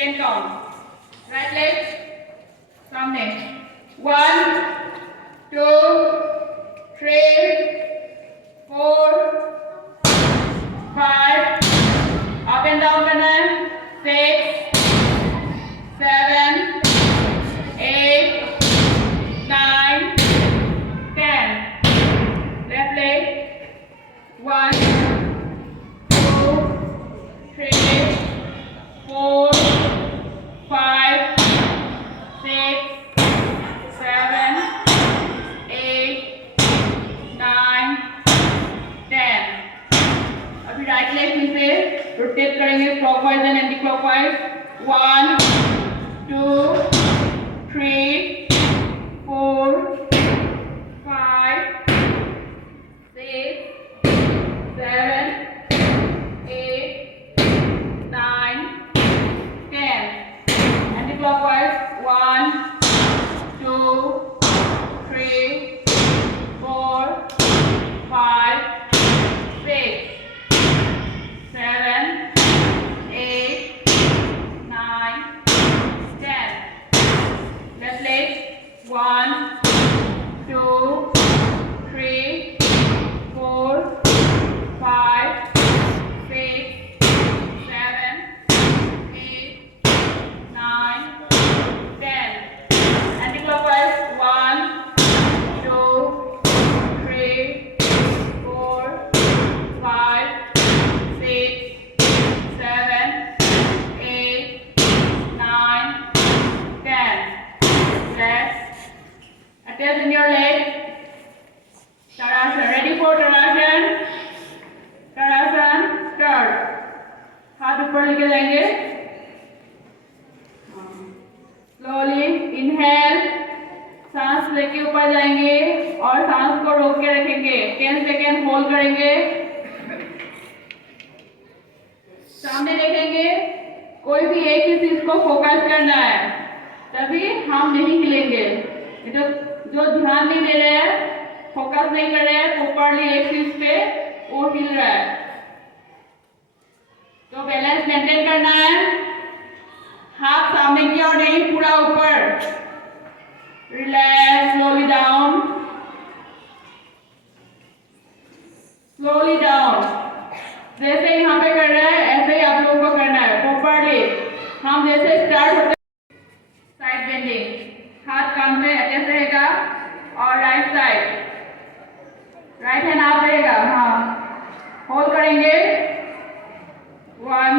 10 count. Right leg सामने. 1 2 3 4 5. Up and down करना है. 6 7 8 9 10. Left leg. 1 2 3 4 5 6 7 8 9 10. अभी राइट लेग फिर से रोटेट करेंगे clockwise and anti clockwise. 1 2 3 4 5 6 7 8 9 10. Anti-clockwise. 1 2 3 4 5 6 7 8 9 10. Left leg. 1 2 3 4 5 6 7 8 9 10. Anti-clockwise. 1 2 3 4 5 6 7 8 9 10. Rest. Attach in your leg. Tadasana. Ready for Tadasana? Tadasana. Start. हाथ ऊपर लेके जाएंगे. Slowly inhale. सांस लेके ऊपर जाएंगे और सांस को रोक के रखेंगे. 10 सेकेंड होल्ड करेंगे. सामने देखेंगे. कोई भी एक ही चीज को फोकस करना है, तभी हम नहीं हिलेंगे. जो ध्यान नहीं दे रहे हैं, फोकस नहीं कर रहे हैं, प्रॉपर्ली एक चीज पे वो हिल रहा है. तो बैलेंस मेंटेन करना है. हाथ सामने की ओर नहीं, पूरा ऊपर. Relax. Slowly down. Slowly down. जैसे यहाँ पे कर रहे हैं ऐसे ही आप लोगों को करना है प्रॉपर्ली. हम जैसे स्टार्ट होते साइड बेंडिंग. हाथ कान पे अटैच रहेगा और राइट साइड. राइट हैंड आप रहेगा. हाँ, होल्ड करेंगे. 1